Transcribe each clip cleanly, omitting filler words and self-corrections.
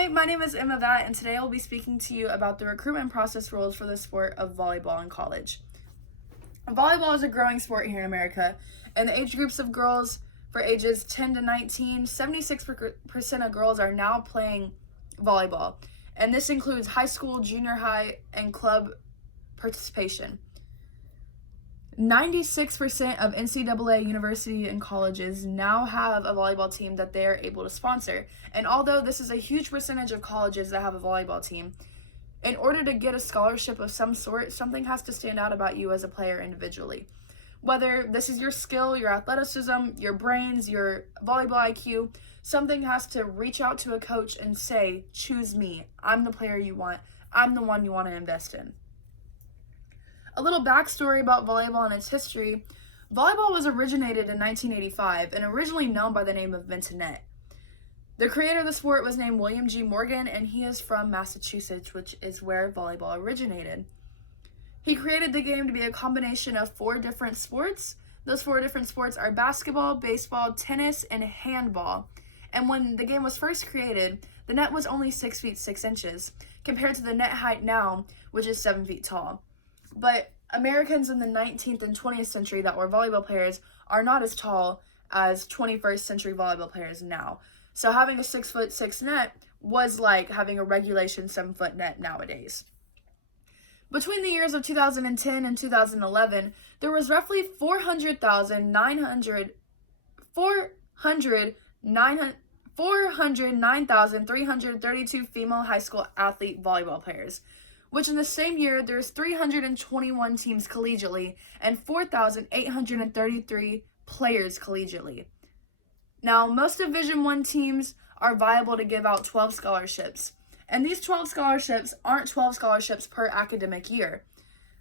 Hi, my name is Emma Vatt, and today I'll be speaking to you about the recruitment process rules for the sport of volleyball in college. Volleyball is a growing sport here in America, and the age groups of girls for ages 10 to 19, 76% of girls are now playing volleyball, and this includes high school, junior high, and club participation. 96% of NCAA university and colleges now have a volleyball team that they are able to sponsor. And although this is a huge percentage of colleges that have a volleyball team, in order to get a scholarship of some sort, something has to stand out about you as a player individually. Whether this is your skill, your athleticism, your brains, your volleyball IQ, something has to reach out to a coach and say, choose me. I'm the player you want. I'm the one you want to invest in. A little backstory about volleyball and its history. Volleyball was originated in 1985 and originally known by the name of Mintonette. The creator of the sport was named William G. Morgan, and he is from Massachusetts, which is where volleyball originated. He created the game to be a combination of 4 different sports. Those 4 different sports are basketball, baseball, tennis, and handball. And when the game was first created, the net was only 6 feet 6 inches, compared to the net height now, which is 7 feet tall. But Americans in the 19th and 20th century that were volleyball players are not as tall as 21st century volleyball players now. So having a 6 foot 6 net was like having a regulation 7 foot net nowadays. Between the years of 2010 and 2011, there was roughly 409,332 female high school athlete volleyball players, which in the same year, there's 321 teams collegiately and 4,833 players collegiately. Now, most Division I teams are viable to give out 12 scholarships, and these 12 scholarships aren't 12 scholarships per academic year.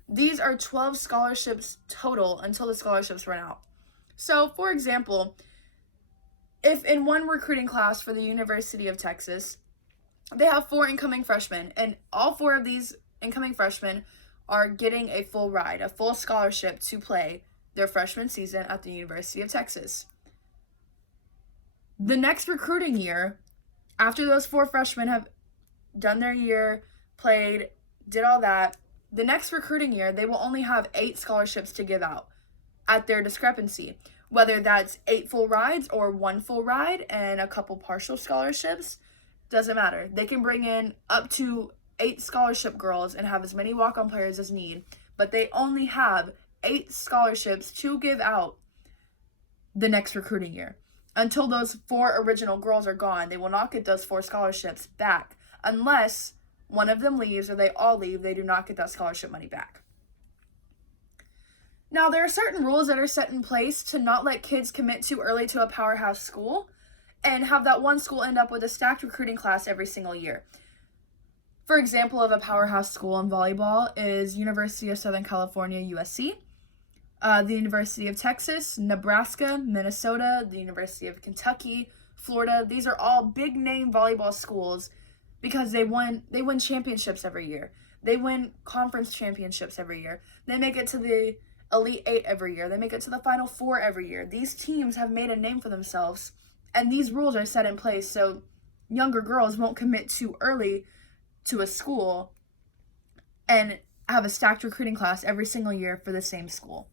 These are 12 scholarships total until the scholarships run out. So, for example, if in one recruiting class for the University of Texas, they have 4 incoming freshmen, and all 4 of these incoming freshmen are getting a full ride, a full scholarship to play their freshman season at the University of Texas. The next recruiting year, after those 4 freshmen have done their year, played, did all that, the next recruiting year, they will only have 8 scholarships to give out at their discrepancy, whether that's 8 full rides or 1 full ride and a couple partial scholarships. Doesn't matter. They can bring in up to 8 scholarship girls and have as many walk-on players as need, but they only have 8 scholarships to give out the next recruiting year. Until those 4 original girls are gone, they will not get those 4 scholarships back unless one of them leaves or they all leave. They do not get that scholarship money back. Now, there are certain rules that are set in place to not let kids commit too early to a powerhouse school and have that one school end up with a stacked recruiting class every single year. For example, of a powerhouse school in volleyball is University of Southern California, USC, the University of Texas, Nebraska, Minnesota, the University of Kentucky, Florida. These are all big name volleyball schools because they win championships every year. They win conference championships every year. They make it to the Elite 8 every year. They make it to the Final 4 every year. These teams have made a name for themselves. And these rules are set in place so younger girls won't commit too early to a school and have a stacked recruiting class every single year for the same school.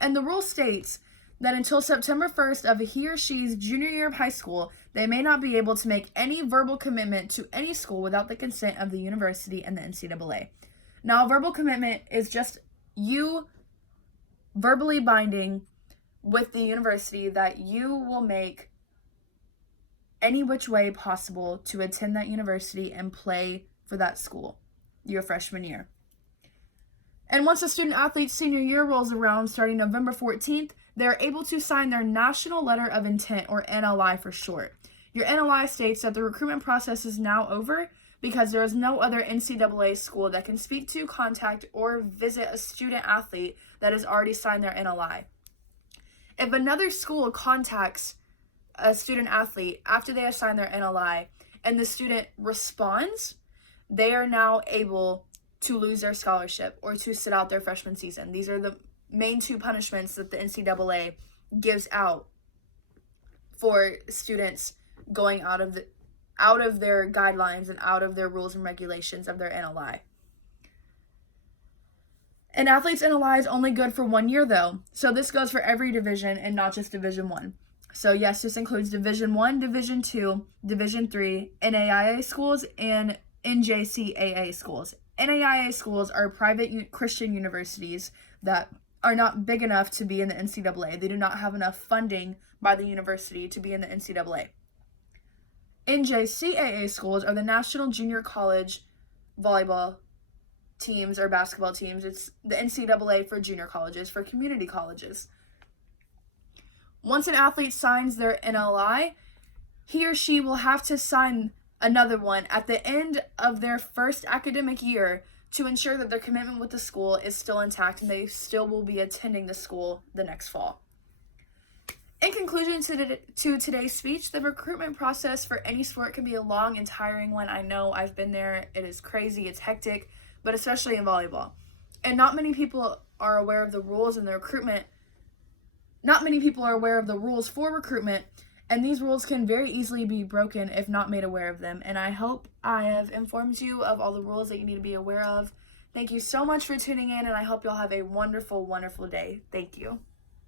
And the rule states that until September 1st of he or she's junior year of high school, they may not be able to make any verbal commitment to any school without the consent of the university and the NCAA. Now, a verbal commitment is just you verbally binding with the university that you will make any which way possible to attend that university and play for that school your freshman year. And once a student athlete's senior year rolls around starting November 14th, they're able to sign their National Letter of Intent, or NLI for short. Your NLI states that the recruitment process is now over because there is no other NCAA school that can speak to, contact, or visit a student athlete that has already signed their NLI. If another school contacts a student athlete after they assign their NLI and the student responds, they are now able to lose their scholarship or to sit out their freshman season. These are the main 2 punishments that the NCAA gives out for students going out of out of their guidelines and out of their rules and regulations of their NLI. An athlete's NLI is only good for 1 year though, so this goes for every division and not just Division 1. So yes, this includes Division 1, Division 2, Division 3, NAIA schools, and NJCAA schools. NAIA schools are private Christian universities that are not big enough to be in the NCAA. They do not have enough funding by the university to be in the NCAA. NJCAA schools are the National Junior College volleyball teams or basketball teams. It's the NCAA for junior colleges, for community colleges. Once an athlete signs their NLI, he or she will have to sign another one at the end of their first academic year to ensure that their commitment with the school is still intact and they still will be attending the school the next fall. In conclusion to today's speech, the recruitment process for any sport can be a long and tiring one. I know, I've been there. It is crazy, it's hectic, but especially in volleyball. And not many people are aware of the rules and the recruitment. Not many people are aware of the rules for recruitment, and these rules can very easily be broken if not made aware of them. And I hope I have informed you of all the rules that you need to be aware of. Thank you so much for tuning in, and I hope you'll have a wonderful, wonderful day. Thank you.